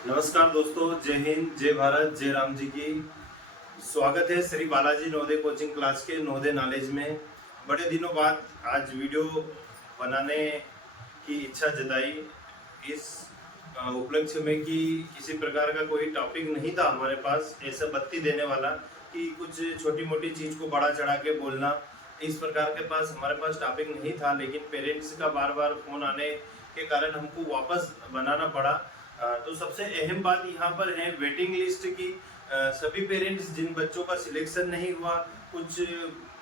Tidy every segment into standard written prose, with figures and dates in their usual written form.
नमस्कार दोस्तों, जय हिंद, जय भारत, जय राम जी की। स्वागत है श्री बालाजी नवोदय कोचिंग क्लास के नवोदय नॉलेज में। बड़े दिनों बाद आज वीडियो बनाने की इच्छा जताई इस उपलक्ष्य में कि किसी प्रकार का कोई टॉपिक नहीं था हमारे पास ऐसा बत्ती देने वाला कि कुछ छोटी मोटी चीज़ को बड़ा चढ़ा के बोलना। इस प्रकार के पास हमारे पास टॉपिक नहीं था, लेकिन पेरेंट्स का बार बार फ़ोन आने के कारण हमको वापस बनाना पड़ा। तो सबसे अहम बात यहाँ पर है वेटिंग लिस्ट की। सभी पेरेंट्स जिन बच्चों का सिलेक्शन नहीं हुआ, कुछ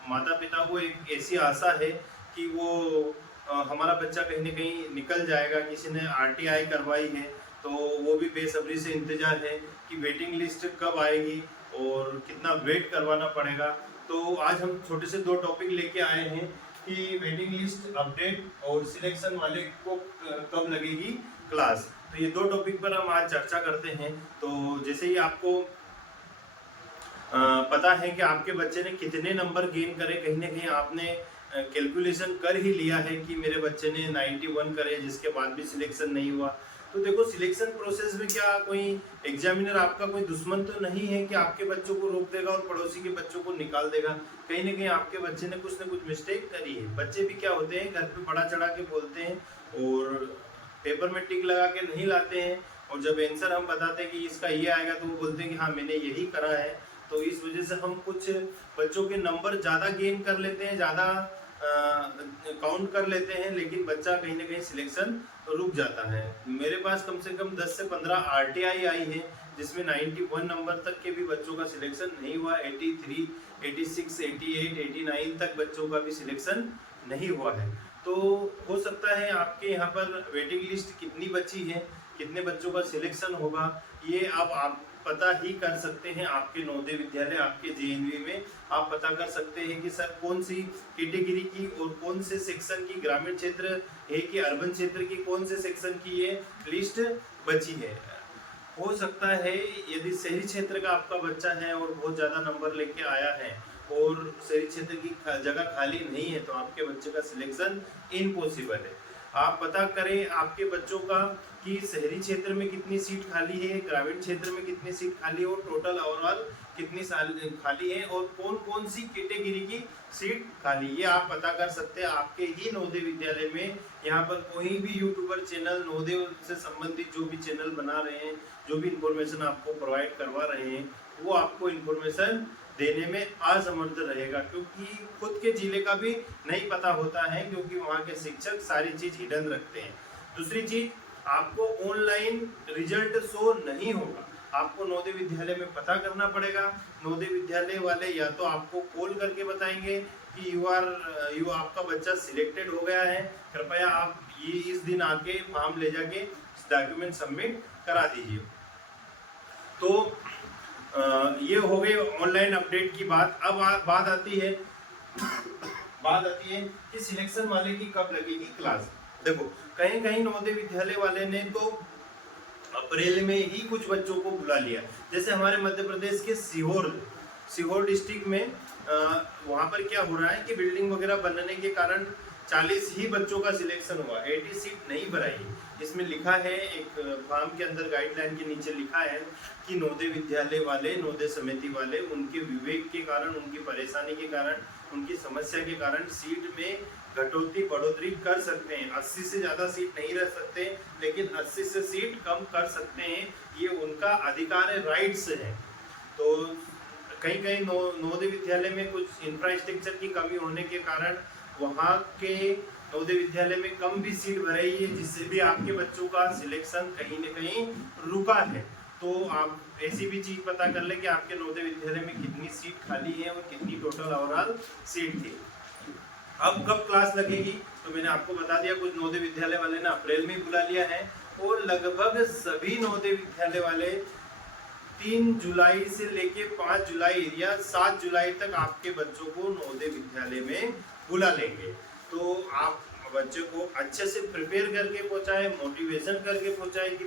माता पिता को एक ऐसी आशा है कि वो हमारा बच्चा कहीं ना कहीं निकल जाएगा, किसी ने आरटीआई करवाई है तो वो भी बेसब्री से इंतजार है कि वेटिंग लिस्ट कब आएगी और कितना वेट करवाना पड़ेगा। तो आज हम छोटे से दो टॉपिक लेके आए हैं कि वेटिंग लिस्ट अपडेट और सिलेक्शन वाले को कब लगेगी क्लास। तो ये दो टॉपिक पर हम आज चर्चा करते हैं। तो जैसे ही आपको पता है कि आपके बच्चे ने कितने नंबर गेन करे, कहीं ना कहीं आपने कैलकुलेशन कर ही लिया है कि मेरे बच्चे ने 91 करे जिसके बाद भी सिलेक्शन नहीं हुआ। तो देखो, सिलेक्शन प्रोसेस में क्या कोई एग्जामिनर आपका कोई दुश्मन तो नहीं है कि आपके बच्चों को रोक देगा और पड़ोसी के बच्चों को निकाल देगा। कहीं ना कहीं आपके बच्चे ने कुछ ना कुछ मिस्टेक करी है। बच्चे भी क्या होते हैं, घर पे बड़ा चढ़ा के बोलते हैं और पेपर में टिक लगा के नहीं लाते हैं, और जब आंसर हम बताते हैं कि इसका ये आएगा तो वो बोलते हैं कि हाँ मैंने यही करा है। तो इस वजह से हम कुछ बच्चों के नंबर ज़्यादा गेन कर लेते हैं, ज़्यादा काउंट कर लेते हैं, लेकिन बच्चा कहीं ना कहीं सिलेक्शन रुक जाता है। मेरे पास कम से कम 10 से 15 आरटीआई आई है जिसमें 91 नंबर तक के भी बच्चों का सिलेक्शन नहीं हुआ। 83, 86, 88, 89 तक बच्चों का भी सिलेक्शन नहीं हुआ है। तो हो सकता है आपके यहाँ पर वेटिंग लिस्ट कितनी बची है, कितने बच्चों का सिलेक्शन होगा, ये अब आप पता ही कर सकते हैं। आपके नवोदय विद्यालय, आपके जेएनवी में आप पता कर सकते हैं कि सर कौन सी कैटेगरी की और कौन से सेक्शन की, ग्रामीण क्षेत्र है कि अर्बन क्षेत्र की, कौन से सेक्शन की ये लिस्ट बची है। हो सकता है यदि शहरी क्षेत्र का आपका बच्चा है और बहुत ज़्यादा नंबर लेके आया है और शहरी क्षेत्र की जगह खाली नहीं है तो आपके बच्चे का सिलेक्शन इम्पॉसिबल है। आप पता करें आपके बच्चों का कि शहरी क्षेत्र में कितनी सीट खाली है, ग्रामीण क्षेत्र में कितनी सीट खाली है और टोटल ओवरऑल कितनी खाली है और कौन कौन सी कैटेगरी की सीट खाली, ये आप पता कर सकते हैं आपके ही नवोदय विद्यालय में। यहाँ पर कोई भी यूट्यूबर चैनल नवोदय से संबंधित जो भी चैनल बना रहे हैं, जो भी इंफॉर्मेशन आपको प्रोवाइड करवा रहे हैं, वो आपको इंफॉर्मेशन देने में असमर्थ रहेगा, क्योंकि खुद के जिले का भी नहीं पता होता है, क्योंकि वहाँ के शिक्षक सारी चीज हिडन रखते हैं। दूसरी चीज, आपको ऑनलाइन रिजल्ट शो नहीं होगा, आपको नवोदय विद्यालय में पता करना पड़ेगा। नवोदय विद्यालय वाले या तो आपको कॉल करके बताएंगे कि यू आपका बच्चा सिलेक्टेड हो गया है, कृपया आप ये इस दिन आके फॉर्म ले जाके डॉक्यूमेंट सबमिट करा दीजिए। तो ये हो गई ऑनलाइन अपडेट की बात। अब बात आती है कि सिलेक्शन वाले की कब लगेगी क्लास। देखो, कहीं कहीं नवोदय विद्यालय वाले ने तो अप्रैल में ही कुछ बच्चों को बुला लिया। जैसे हमारे मध्य प्रदेश के सीहोर डिस्ट्रिक्ट में वहाँ पर क्या हो रहा है कि बिल्डिंग वगैरह बनने के कारण 40 ही बच्चों का सिलेक्शन हुआ, 80 सीट नहीं भराई। इसमें लिखा है, एक फॉर्म के अंदर गाइडलाइन के नीचे लिखा है कि नवोदय विद्यालय वाले, नवोदय समिति वाले उनके विवेक के कारण, उनकी परेशानी के कारण, उनकी समस्या के कारण सीट में घटोती बढ़ोतरी कर सकते हैं। 80 से ज़्यादा सीट नहीं रह सकते, लेकिन 80 से सीट कम कर सकते हैं, ये उनका अधिकार है, राइट्स है। तो कहीं कहीं नवोदय विद्यालय में कुछ इंफ्रास्ट्रक्चर की कमी होने के कारण वहाँ के नवोदय विद्यालय में कम भी सीट भराई है, जिससे भी आपके बच्चों का सिलेक्शन कहीं न कहीं रुका है। तो आप ऐसी भी चीज़ पता कर लें कि आपके नवोदय विद्यालय में कितनी सीट खाली है और कितनी टोटल ओवरऑल सीट थी। अब कब क्लास लगेगी, तो मैंने आपको बता दिया, कुछ नवोदय विद्यालय वाले ने अप्रैल में बुला लिया है और लगभग सभी नवोदय विद्यालय वाले 3 जुलाई से लेके 5 जुलाई या 7 जुलाई तक आपके बच्चों को नवोदय विद्यालय में बुला लेंगे। तो आप बच्चे को अच्छे से प्रिपेयर करके पहुंचाए, मोटिवेशन करके पहुंचाए कि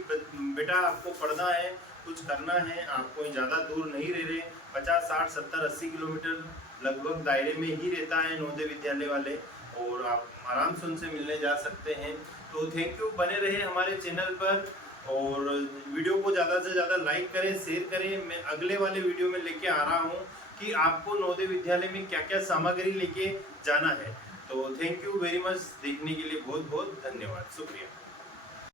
बेटा आपको पढ़ना है, कुछ करना है, आप कोई ज़्यादा दूर नहीं रह रहे। 50, 60, 70, 80 किलोमीटर लगभग दायरे में ही रहता है नवोदय विद्यालय वाले, और आप आराम से उनसे मिलने जा सकते हैं। तो थैंक यू, बने रहे हमारे चैनल पर और वीडियो को ज़्यादा ज़्यादा से ज़्यादा लाइक करें, शेयर करें। मैं अगले वाले वीडियो में लेके आ रहा हूँ कि आपको नवोदय विद्यालय में क्या क्या सामग्री लेके जाना है। तो थैंक यू वेरी मच, देखने के लिए बहुत बहुत धन्यवाद, शुक्रिया।